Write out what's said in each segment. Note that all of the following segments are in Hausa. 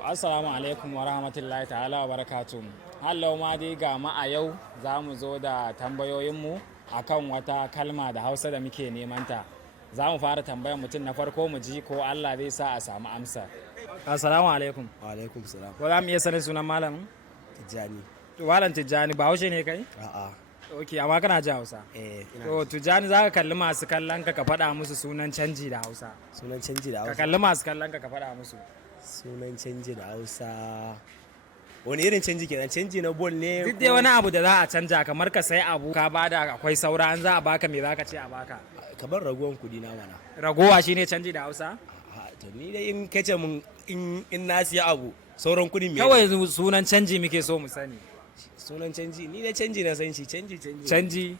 Assalamu alaikum wa rahmatullahi ta'ala wa barakatuhu. Hallau ma dai ga ma a yau za mu zo da tambayoyinmu akan wata kalma da Hausa da muke nemanta. Za mu fara tambayar mutum na farko mu ji ko Allah zai sa a samu amsa. Assalamu alaikum. Wa alaikum salam. Ko za mu iya sanin sunan malamin? Tijjani. To Malam Tijjani ba Haushe ne kai? A'a. Ok, amma kana ji Hausa? To Tijjani za ka kalli masu kallon ka faɗa musu sunan canji da Hausa. Sunan canji da Hausa. Ka kalli masu kallon ka faɗa musu. Sunan canji da Hausa. Wani irin canji kenan? Canji na bol ne? Duk dai wani abu da za a canja kamar ka sai abu ka bada akwai saura an za a baka me za ka ce a baka? Kamar ragowar kuɗi na mana. Ragowa shine canji da Hausa? To ni dai in kace mun in na siya abu sauran kuɗin me? Kawai sunan canji muke so mu sani. Sunan canji ni dai canji na san shi canji. Canji?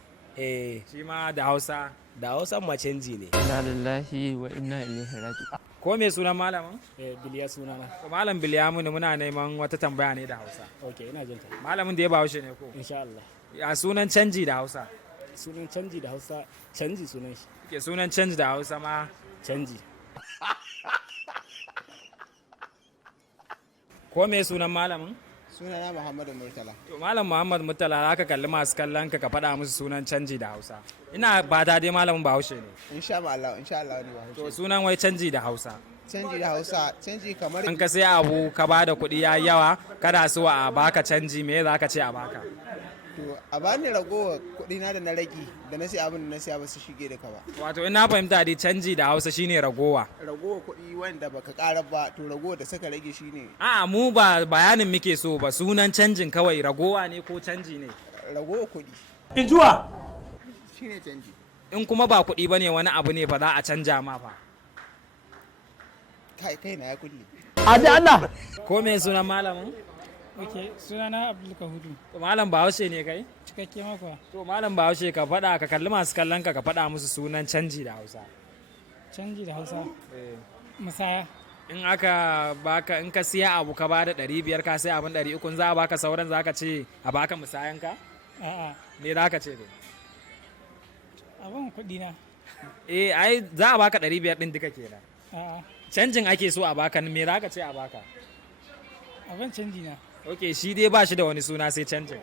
Shi ma da Hausa. da Hausa ma canji ne. Inna lillahi wa inna ilaihi raji'un. Ko me sunan malamin? Biliya sunana. Malam Bilyamu ne muna neman wata tambaya ne da Hausa. Ok, ina jinta. Malamin da ya Bahaushe ne ko? Insha'Allah. Ya sunan canji da Hausa? Sunan canji da Hausa, canji sunan shi. Ke sunan canji da Hausa ma Canji. ko me sunan malamin? Sunana Muhammadu Murtala. To Malam Muhammad Murtala za ka kalli masu kallon ka faɗa musu sunan canji da Hausa. Ina ba ta dai malamin Bahaushe ne. Insha'Allah ne ba. To sunan wai canji da Hausa. Canji da Hausa, canji kamar In ka sai abu ka ba da kuɗi ya yawa kada so a baka canji me za ka ce a baka? to a bani ragowa kuɗi na da na ragi da na sai abin da na siya ba su shige da ka ba. Wato ina fahimta dai canji da Hausa shine ragowa. Ragowa kuɗi wanda baka ƙara ba to ragowa da saka rage shine A'a mu ba bayanin muke so ba sunan canjin kawai ragowa ne ko canji ne. ragowa kuɗi Injuwa! shine canji. In kuma ba kuɗi bane wani abu ne fa za a canja ma fa. Kai na ya kulle. Adi Allah! Ko me sunan malamin? Ok, sunana Abdulkahudu. To malam Bahaushe ne kai? Cikakke makwa. To malam Bahaushe ka faɗa ka kalli masu kallon ka faɗa musu sunan canji da Hausa. Canji da Hausa. Musaya. In aka baka in ka siya abu ka bada 500 ka sai abin 300 za a baka sauran za ka ce a baka musayan ka? A'a, Me za ka ce dai? abin kuɗi na. Ai za a baka 500 din duka kenan. A'a, Canjin ake so a baka me za ka ce a baka? abin canji na. Ok shi dai ba shi da wani suna sai canjin.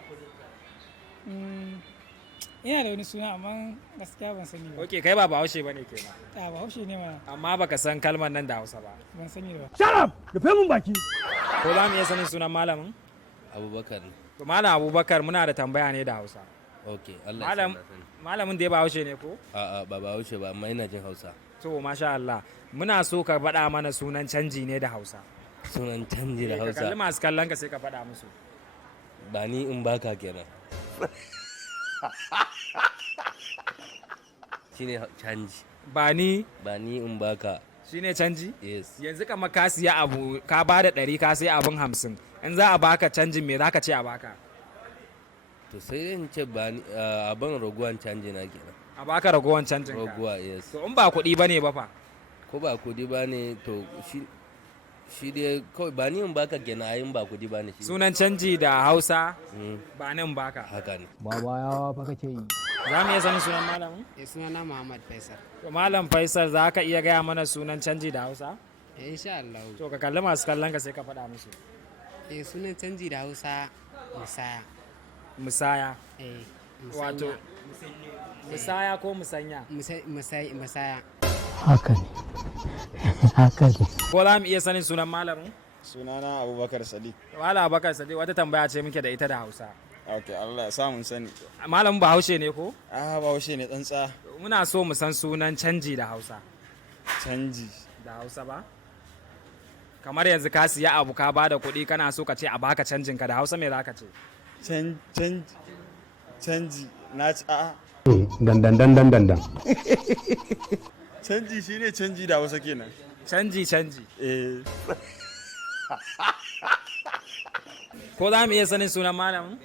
Ina da wani suna amma gaskiya ban sani ba. Ok kai ba Bahaushe bane kenan. A Bahaushe ne mana, Amma baka san kalmar nan da Hausa ba. ban sani ba. Shut up! Rufe mun baki! Ko za mu iya sanin sunan malamin? Abubakar ne. To malam Abubakar muna da tambaya ne da Hausa. Okay, Allah ya Malam sa na sani. malamin dai Bahaushe ne ko? A'a, ba Bahaushe ba, amma ina jin Hausa. To masha Allah. Muna so ka faɗa mana sunan canji ne da Hausa. Sunan canji da Ka kalli Hausa. masu kallon ka sai ka faɗa musu. Ba ni in baka kenan. Shine canji. Ba ni Ba ni in baka. shine canji? Yes. Yanzu kama ka siya abu ka ba da 100 ka sai abin 50. In za a baka canjin me za ka ce a baka? To sai dai in ce ba ni abin raguwan canji na kenan. A baka ragowar canjin ka. Raguwa, yes. To in ba kuɗi bane ba fa. Ko ba kudi ba ne to shi dai kawai ba ni in baka kenan ayin ba kudi ba ne shi. Sunan canji da Hausa Mm, ba nan baka. haka ne. Baba yawa fa kake yi. Za mu iya sanin sunan malamin? Sunana Muhammad Faisal. To malam Faisal za ka iya gaya mana sunan canji da Hausa? Insha'Allah. To ka kalli masu kallon ka sai ka faɗa musu. Sunan canji da Hausa musaya. Musaya. Wato Wato musaya ko musanya? musaya. Haka ne. Haka ne. Ko za mu iya sanin sunan malamin? Sunana Abubakar Sadiq. Malam Abubakar Sadiq wata tambaya ce muke da ita da Hausa. Ok, Allah ya samun sani. Malamin Bahaushe ne ko? Bahaushe ne tsantsa. Muna so mu san sunan canji da Hausa. Canji. Da Hausa ba? Kamar yanzu ka siya abu ka bada kuɗi kana so ka ce a baka canjin ka da Hausa me za ka ce? Canji. Na ci a'a. Dandan. Canji shine canji da Hausa kenan. Canji. Eh, Ko za mu iya sanin sunan malamin?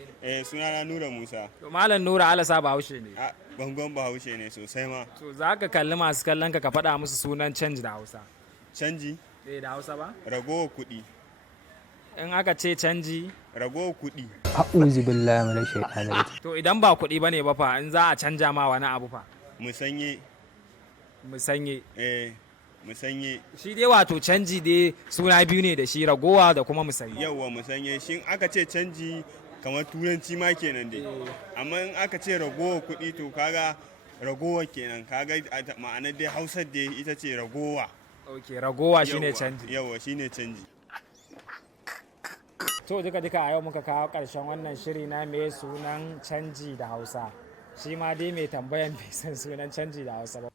sunana Nura Musa. To Malam Nura Alasa Bahaushe ne. Bangon Bahaushe ne sosai ma. To za ka kalli masu kallon ka faɗa musu sunan canji da Hausa. Canji, Da Hausa ba? ragowar kuɗi. In aka ce canji, Ragowar kuɗi. A'udhu billahi minash shaitanir rajim. to idan ba kuɗi bane ba fa in za a canja ma wani abu fa. Musanye. Musanye. musanye. Shi dai wato canji dai suna biyu ne da shi, ragowa da kuma musanye. Yawwa musanye, shin aka ce canji kamar turanci ma kenan dai. Amma in aka ce ragowa kuɗi to kaga ragowa kenan, kaga ma'anar dai Hausar dai ita ce ragowa. Ok, ragowa shine canji. Yawwa shine canji. To duka a yau muka kawo ƙarshen wannan shiri na me sunan canji da Hausa. Shi ma dai mai tambayan bai san sunan canji da Hausa ba.